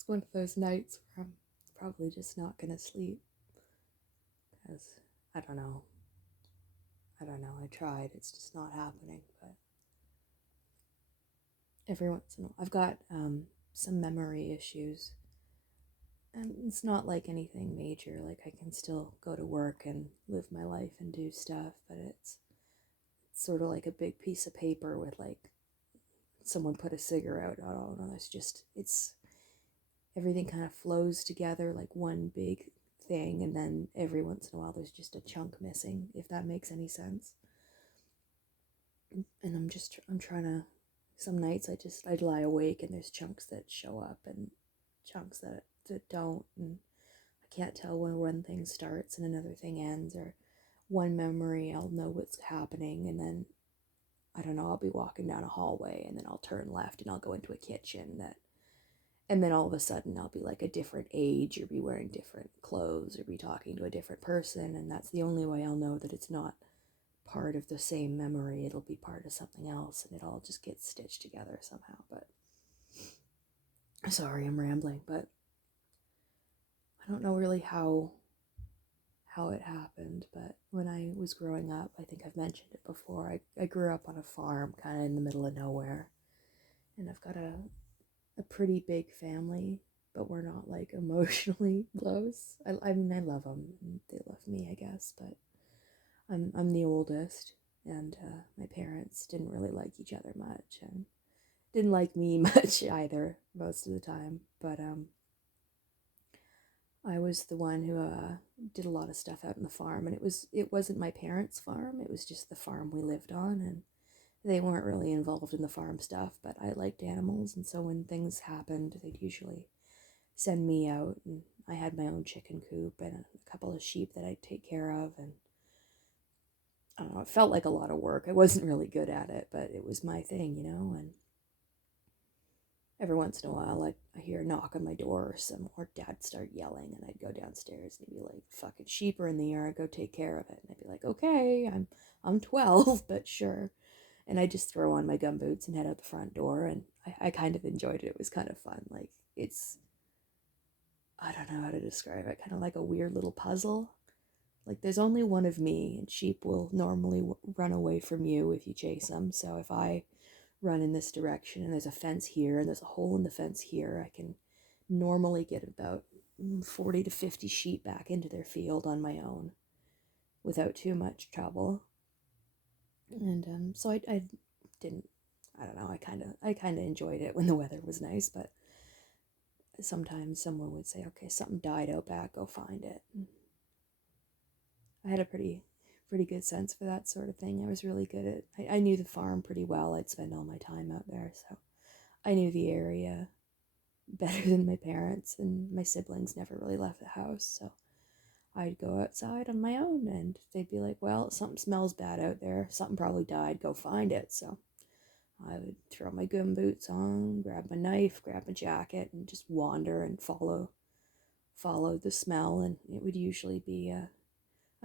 It's one of those nights where I'm probably just not gonna sleep because I don't know. I don't know. I tried. It's just not happening. But every once in a while, I've got some memory issues, and it's not like anything major. Like I can still go to work and live my life and do stuff, but it's sort of like a big piece of paper with like someone put a cigarette out on. It's just it's everything kind of flows together like one big thing, and then every once in a while there's just a chunk missing, if that makes any sense. And I'm trying to, some nights I'd lie awake and there's chunks that show up and chunks that don't, and I can't tell when one thing starts and another thing ends, or one memory I'll know what's happening, and then I don't know, I'll be walking down a hallway and then I'll turn left and I'll go into a kitchen that, and then all of a sudden I'll be like a different age or be wearing different clothes or be talking to a different person, and that's the only way I'll know that it's not part of the same memory. It'll be part of something else and it all just gets stitched together somehow. But sorry, I'm rambling, but I don't know really how it happened, but when I was growing up, I think I've mentioned it before, I grew up on a farm kind of in the middle of nowhere, and I've got a pretty big family, but we're not like emotionally close. I mean, I love them and they love me, I guess, but I'm the oldest, and my parents didn't really like each other much, and didn't like me much either most of the time. But I was the one who did a lot of stuff out in the farm, and it wasn't my parents' farm. It was just the farm we lived on, and they weren't really involved in the farm stuff. But I liked animals, and so when things happened, they'd usually send me out, and I had my own chicken coop and a couple of sheep that I'd take care of, and I don't know, it felt like a lot of work. I wasn't really good at it, but it was my thing, and every once in a while I hear a knock on my door or dad start yelling, and I'd go downstairs and he'd be like, fucking sheep are in the yard, go take care of it. And I'd be like, okay, I'm 12, but sure. And I just throw on my gumboots and head out the front door, and I kind of enjoyed it. It was kind of fun. Like it's, I don't know how to describe it, kind of like a weird little puzzle. Like there's only one of me, and sheep will normally run away from you if you chase them. So if I run in this direction and there's a fence here and there's a hole in the fence here, I can normally get about 40 to 50 sheep back into their field on my own without too much trouble. And so I didn't, I don't know, I kind of enjoyed it when the weather was nice, but sometimes someone would say, okay, something died out back, go find it. And I had a pretty good sense for that sort of thing. I was really good at, I knew the farm pretty well. I'd spend all my time out there, so I knew the area better than my parents, and my siblings never really left the house, so I'd go outside on my own, and they'd be like, well, something smells bad out there, something probably died, go find it. So I would throw my gum boots on, grab my knife, grab my jacket, and just wander and follow the smell. And it would usually be a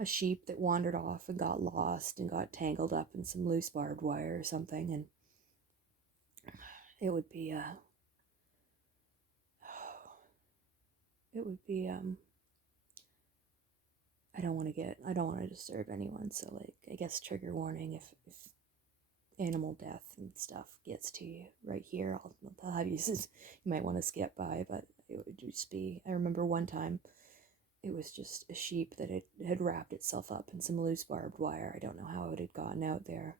sheep that wandered off and got lost and got tangled up in some loose barbed wire or something, and it would be it would be I don't want to disturb anyone, so like I guess trigger warning if animal death and stuff gets to you right here, I'll have you you might want to skip by. But it would just be, I remember one time it was just a sheep that had wrapped itself up in some loose barbed wire. I don't know how it had gotten out there,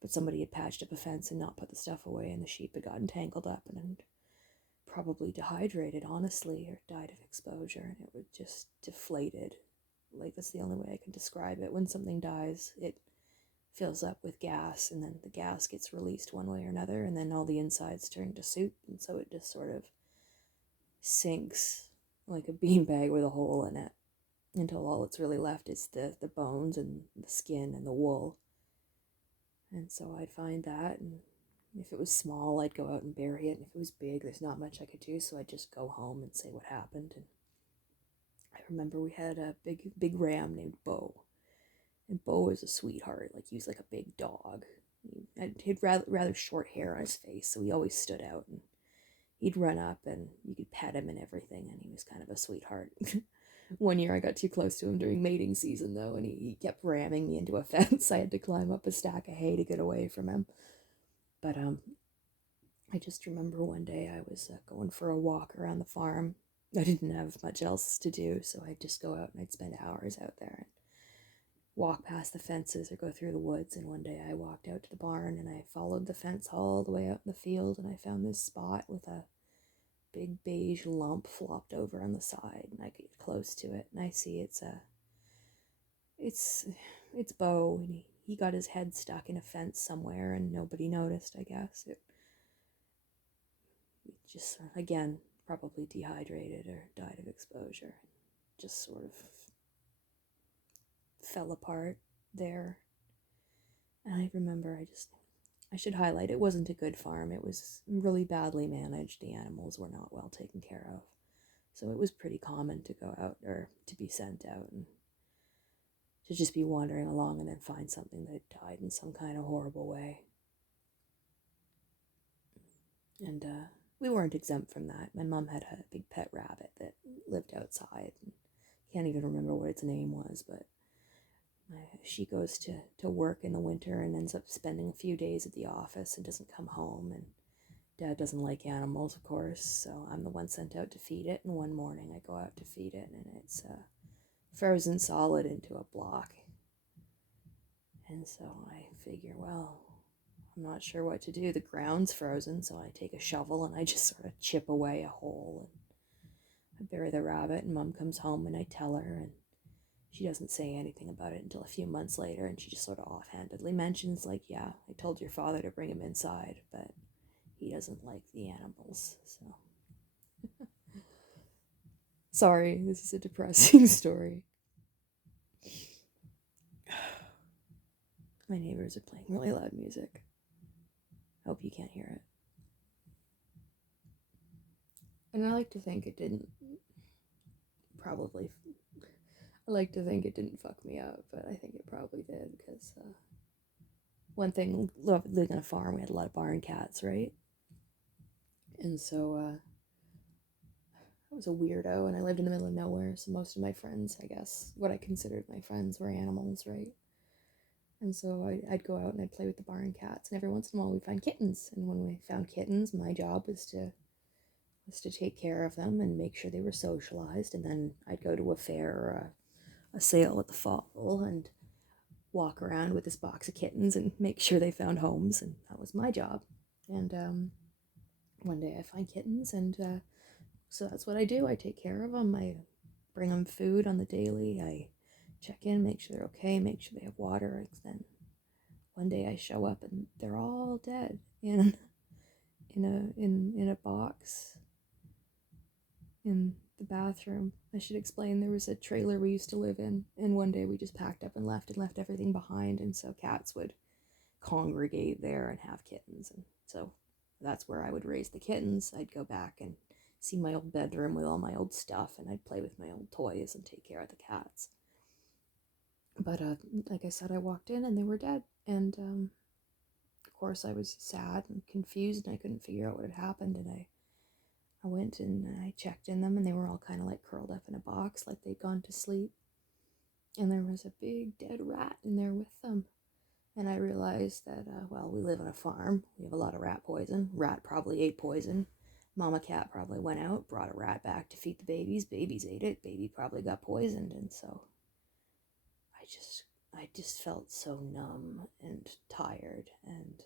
but somebody had patched up a fence and not put the stuff away, and the sheep had gotten tangled up and probably dehydrated, honestly, or died of exposure, and it was just deflated. Like, that's the only way I can describe it. When something dies, it fills up with gas, and then the gas gets released one way or another, and then all the insides turn to soup, and so it just sort of sinks like a beanbag with a hole in it until all that's really left is the bones and the skin and the wool. And so I'd find that, and if it was small, I'd go out and bury it, and if it was big, there's not much I could do, so I'd just go home and say what happened. And I remember we had a big ram named Bo, and Bo was a sweetheart. Like, he was like a big dog. He had rather short hair on his face, so he always stood out, and he'd run up and you could pet him and everything, and he was kind of a sweetheart. One year I got too close to him during mating season, though, and he kept ramming me into a fence. I had to climb up a stack of hay to get away from him. But I just remember one day I was going for a walk around the farm. I didn't have much else to do, so I'd just go out and I'd spend hours out there and walk past the fences or go through the woods. And one day I walked out to the barn and I followed the fence all the way out in the field, and I found this spot with a big beige lump flopped over on the side, and I get close to it and I see it's Bo, and he got his head stuck in a fence somewhere and nobody noticed, I guess. It just, again, probably dehydrated or died of exposure. Just sort of fell apart there. And I remember I should highlight, it wasn't a good farm. It was really badly managed. The animals were not well taken care of. So it was pretty common to go out or to be sent out and to just be wandering along and then find something that died in some kind of horrible way. And we weren't exempt from that. My mom had a big pet rabbit that lived outside. And can't even remember what its name was, but she goes to work in the winter and ends up spending a few days at the office and doesn't come home. And Dad doesn't like animals, of course, so I'm the one sent out to feed it. And one morning I go out to feed it, and it's frozen solid into a block. And so I figure, well, I'm not sure what to do. The ground's frozen, so I take a shovel and I just sort of chip away a hole. And I bury the rabbit, and Mom comes home and I tell her, and she doesn't say anything about it until a few months later, and she just sort of offhandedly mentions, like, yeah, I told your father to bring him inside, but he doesn't like the animals, so. Sorry, this is a depressing story. My neighbors are playing really loud music. Hope you can't hear it. And I like to think it didn't, I like to think it didn't fuck me up, but I think it probably did, because one thing, living on a farm, we had a lot of barn cats, right? And so I was a weirdo, and I lived in the middle of nowhere, so most of my friends, I guess, what I considered my friends, were animals, right? And so I'd go out and I'd play with the barn cats, and every once in a while we'd find kittens. And when we found kittens, my job was to take care of them and make sure they were socialized. And then I'd go to a fair or a sale at the fall and walk around with this box of kittens and make sure they found homes. And that was my job. And one day I find kittens, and so that's what I do. I take care of them. I bring them food on the daily. I check in, make sure they're okay, make sure they have water. And then one day I show up and they're all dead in a box in the bathroom. I should explain, there was a trailer we used to live in, and one day we just packed up and left everything behind, and so cats would congregate there and have kittens. And so that's where I would raise the kittens. I'd go back and see my old bedroom with all my old stuff, and I'd play with my old toys and take care of the cats. But like I said, I walked in and they were dead, and of course I was sad and confused, and I couldn't figure out what had happened. And I went and I checked in them, and they were all kind of like curled up in a box, like they'd gone to sleep. And there was a big dead rat in there with them. And I realized that, well, we live on a farm. We have a lot of rat poison. Rat probably ate poison. Mama cat probably went out, brought a rat back to feed the babies. Babies ate it. Baby probably got poisoned. And so I just felt so numb and tired. And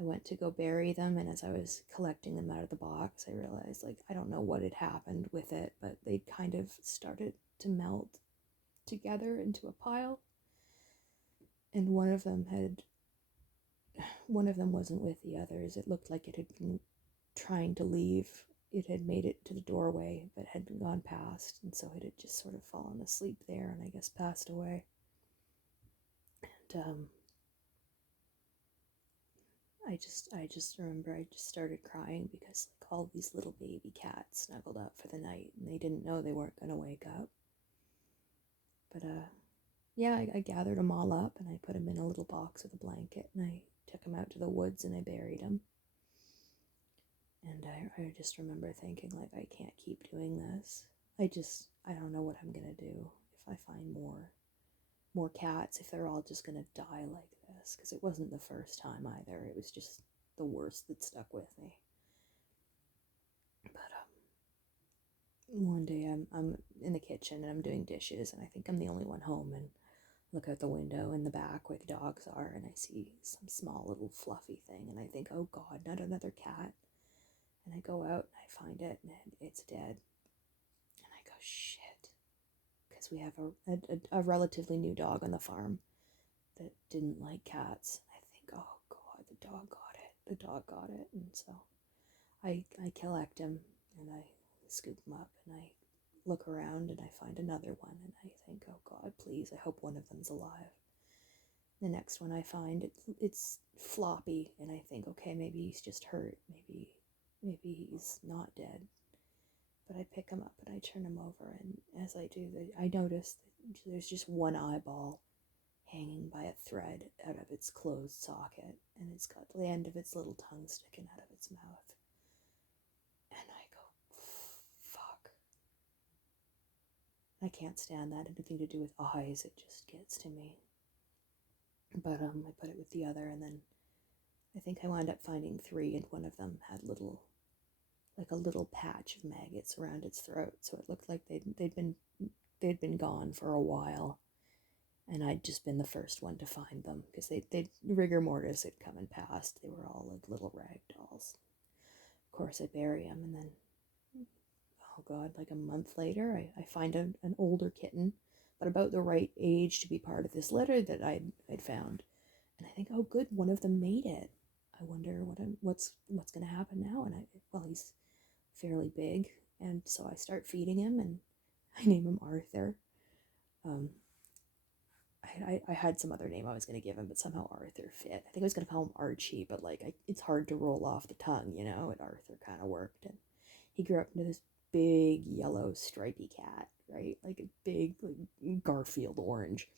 I went to go bury them. And as I was collecting them out of the box, I realized, like, I don't know what had happened with it, but they kind of started to melt together into a pile. And one of them wasn't with the others. It looked like it had been trying to leave. It had made it to the doorway, but had gone past, and so it had just sort of fallen asleep there, and I guess passed away. And I just remember I just started crying, because like all these little baby cats snuggled up for the night, and they didn't know they weren't going to wake up. But yeah, I gathered them all up, and I put them in a little box with a blanket, and I took them out to the woods, and I buried them. And I I just remember thinking, like, I can't keep doing this. I don't know what I'm gonna do if I find more cats, if they're all just gonna die like this. Because it wasn't the first time either. It was just the worst that stuck with me. But one day I'm in the kitchen and I'm doing dishes, and I think I'm the only one home, and look out the window in the back where the dogs are, and I see some small little fluffy thing, and I think, oh God, not another cat. And I go out and I find it, and it's dead. And I go, shit. Because we have a relatively new dog on the farm that didn't like cats. I think, oh God, the dog got it. The dog got it. And so I collect him, and I scoop him up, and I look around, and I find another one, and I think, oh God, please, I hope one of them's alive. The next one I find, it's floppy, and I think, okay, maybe he's just hurt. Maybe he's not dead. But I pick him up and I turn him over, and as I do, I notice that there's just one eyeball hanging by a thread out of its closed socket, and it's got the end of its little tongue sticking out of its mouth. And I go, fuck. I can't stand that. Anything to do with eyes, it just gets to me. But I put it with the other, and then I think I wound up finding 3, and one of them had like a little patch of maggots around its throat, so it looked like they'd been gone for a while, and I'd just been the first one to find them, because they rigor mortis had come and passed. They were all like little rag dolls. Of course, I bury them, and then, oh God, like a month later, I find an older kitten, but about the right age to be part of this litter that I'd found, and I think, oh good, one of them made it. I wonder what's going to happen now. And he's fairly big, and so I start feeding him, and I name him Arthur. I had some other name I was going to give him, but somehow Arthur fit. I think I was going to call him Archie, but like it's hard to roll off the tongue, and Arthur kind of worked. And he grew up into this big yellow stripy cat, right? Like a big like Garfield orange.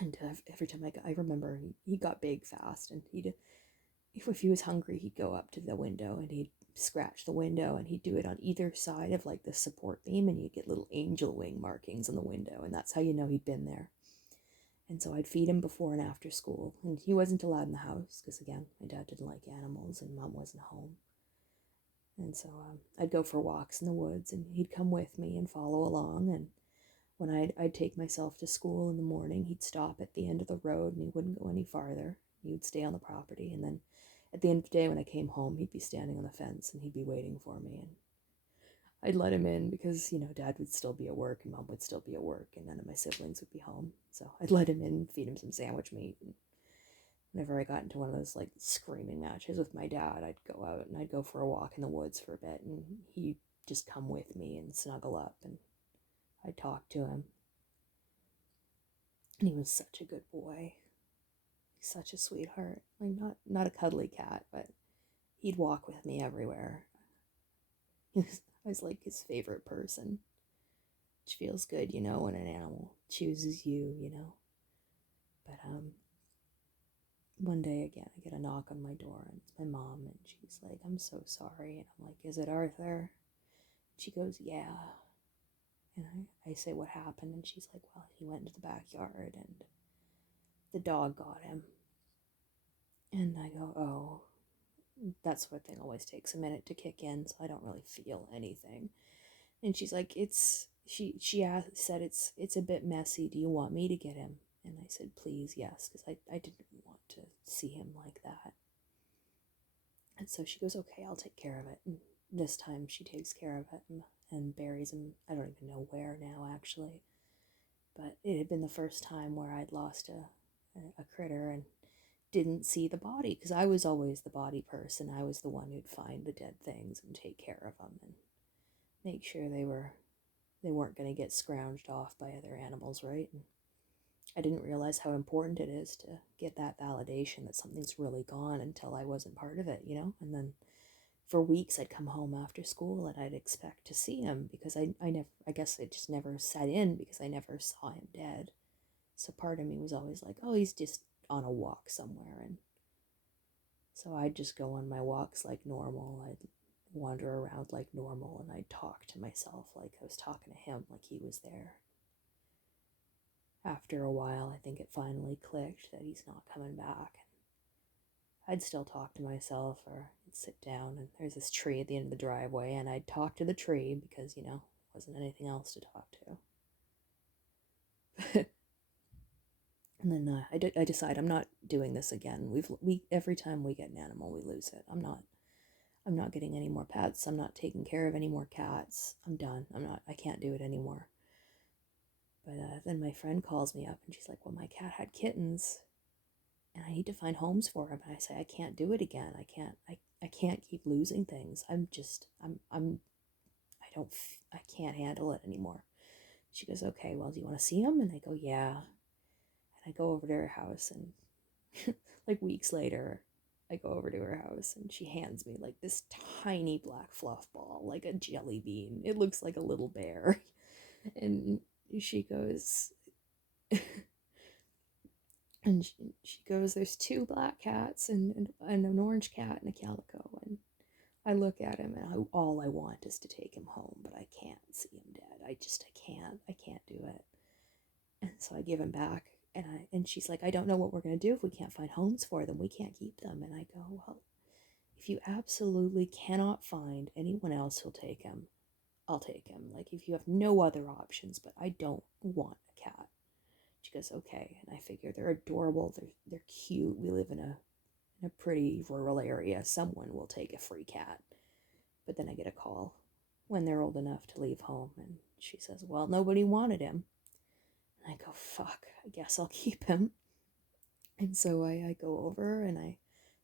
And every time I remember he got big fast, and if he was hungry, he'd go up to the window and he'd scratch the window, and he'd do it on either side of like the support beam, and you'd get little angel wing markings on the window, and that's how you know he'd been there. And so I'd feed him before and after school, and he wasn't allowed in the house because, again, my dad didn't like animals and mom wasn't home. And so I'd go for walks in the woods, and he'd come with me and follow along. And when I'd take myself to school in the morning, he'd stop at the end of the road, and he wouldn't go any farther. He would stay on the property, and then at the end of the day, when I came home, he'd be standing on the fence, and he'd be waiting for me. And I'd let him in because, Dad would still be at work and Mom would still be at work, and none of my siblings would be home. So I'd let him in, feed him some sandwich meat. And whenever I got into one of those like screaming matches with my dad, I'd go out and I'd go for a walk in the woods for a bit, and he'd just come with me and snuggle up, and I'd talk to him. And he was such a good boy. He's such a sweetheart. Like not a cuddly cat, but he'd walk with me everywhere. I was like his favorite person, which feels good, when an animal chooses you, But one day again, I get a knock on my door, and it's my mom, and she's like, "I'm so sorry," and I'm like, "Is it Arthur?" She goes, "Yeah," and I say, "What happened?" And she's like, "Well, he went into the backyard, and the dog got him." And I go, "Oh." That sort of thing always takes a minute to kick in, so I don't really feel anything. And she's like, she said it's a bit messy. Do you want me to get him? And I said, please, yes, because I didn't want to see him like that. And so she goes, okay, I'll take care of it. And this time she takes care of it and buries him. I don't even know where now, actually. But it had been the first time where I'd lost a critter and didn't see the body, because I was always the body person. I was the one who'd find the dead things and take care of them and make sure they weren't going to get scrounged off by other animals, right? And I didn't realize how important it is to get that validation that something's really gone until I wasn't part of it, And then for weeks I'd come home after school and I'd expect to see him, because I guess it just never set in because I never saw him dead. So part of me was always like, oh, he's just on a walk somewhere. And so I'd just go on my walks like normal. wander around like normal, and I'd talk to myself like I was talking to him, like he was there. After a while, I think it finally clicked that he's not coming back. I'd still talk to myself, or I'd sit down, and there's this tree at the end of the driveway, and I'd talk to the tree because, wasn't anything else to talk to. And then I decide I'm not doing this again. We every time we get an animal, we lose it. I'm not getting any more pets. I'm not taking care of any more cats. I'm done. I can't do it anymore. But then my friend calls me up and she's like, well, my cat had kittens and I need to find homes for him. And I say, I can't do it again. I can't keep losing things. I can't handle it anymore. She goes, okay, well, do you want to see him? And I go, yeah. And I go over to her house, and like weeks later, I go over to her house and she hands me like this tiny black fluff ball, like a jelly bean. It looks like a little bear. And she goes, and she goes, there's two black cats and an orange cat and a calico. And I look at him, and all I want is to take him home, but I can't see him dead. I can't do it. And so I give him back, and she's like, I don't know what we're going to do if we can't find homes for them. We can't keep them. And I go, well, if you absolutely cannot find anyone else who'll take him, I'll take him. Like, if you have no other options, but I don't want a cat. She goes, okay. And I figure they're adorable. They're cute. We live in a pretty rural area. Someone will take a free cat. But then I get a call when they're old enough to leave home, and she says, well, nobody wanted him. And I go, fuck, I guess I'll keep him. And so I go over and I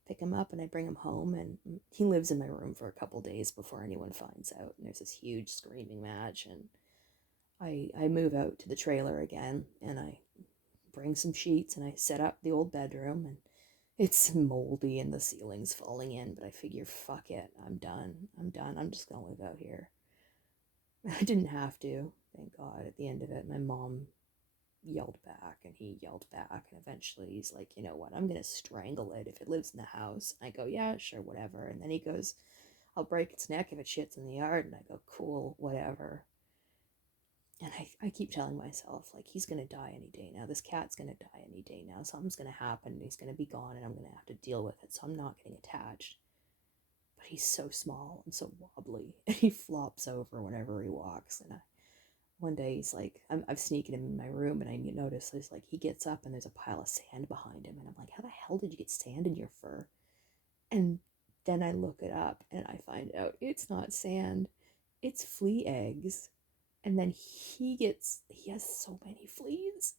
pick him up and I bring him home, and he lives in my room for a couple days before anyone finds out. And there's this huge screaming match, and I move out to the trailer again, and I bring some sheets and I set up the old bedroom, and it's moldy and the ceiling's falling in, but I figure, fuck it, I'm done. I'm just gonna live out here. I didn't have to, thank God. At the end of it, my mom yelled back and he yelled back, and eventually he's like, you know what, I'm gonna strangle it if it lives in the house. And I go, yeah, sure, whatever. And then he goes, I'll break its neck if it shits in the yard. And I go, cool, whatever. And I keep telling myself, like, he's gonna die any day now. This cat's gonna die any day now. Something's gonna happen and he's gonna be gone, and I'm gonna have to deal with it. So I'm not getting attached. But he's so small and so wobbly, and he flops over whenever he walks. And one day he's like, I'm sneaking him in my room, and I notice there's like, he gets up and there's a pile of sand behind him, and I'm like, how the hell did you get sand in your fur? And then I look it up and I find out it's not sand, it's flea eggs. And then he has so many fleas,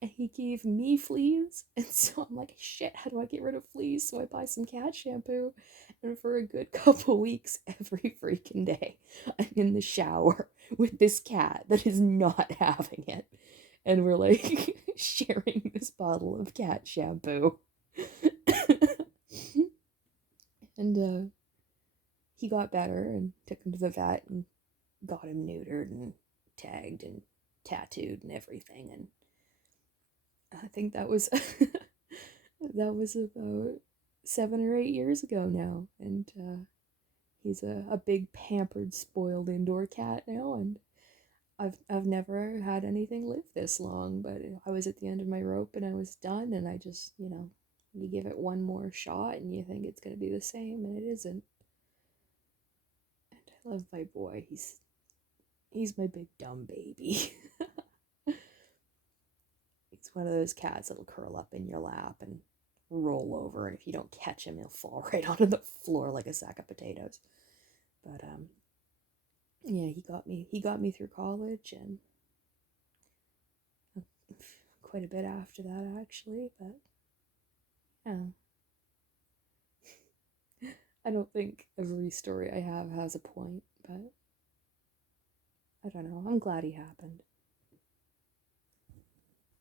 and he gave me fleas. And so I'm like, shit, how do I get rid of fleas? So I buy some cat shampoo, and for a good couple weeks, every freaking day, I'm in the shower with this cat that is not having it. And we're like sharing this bottle of cat shampoo. And he got better and took him to the vet and got him neutered and tagged and tattooed and everything. And I think that was that was about 7 or 8 years ago now. And he's a big pampered spoiled indoor cat now, and I've never had anything live this long. But I was at the end of my rope and I was done, and I just, you give it one more shot and you think it's going to be the same, and it isn't. And I love my boy. He's my big dumb baby. He's one of those cats that'll curl up in your lap and roll over, and if you don't catch him, he'll fall right onto the floor like a sack of potatoes. But yeah, he got me through college, and quite a bit after that, actually. But yeah, I don't think every story I have has a point, but I don't know. I'm glad he happened.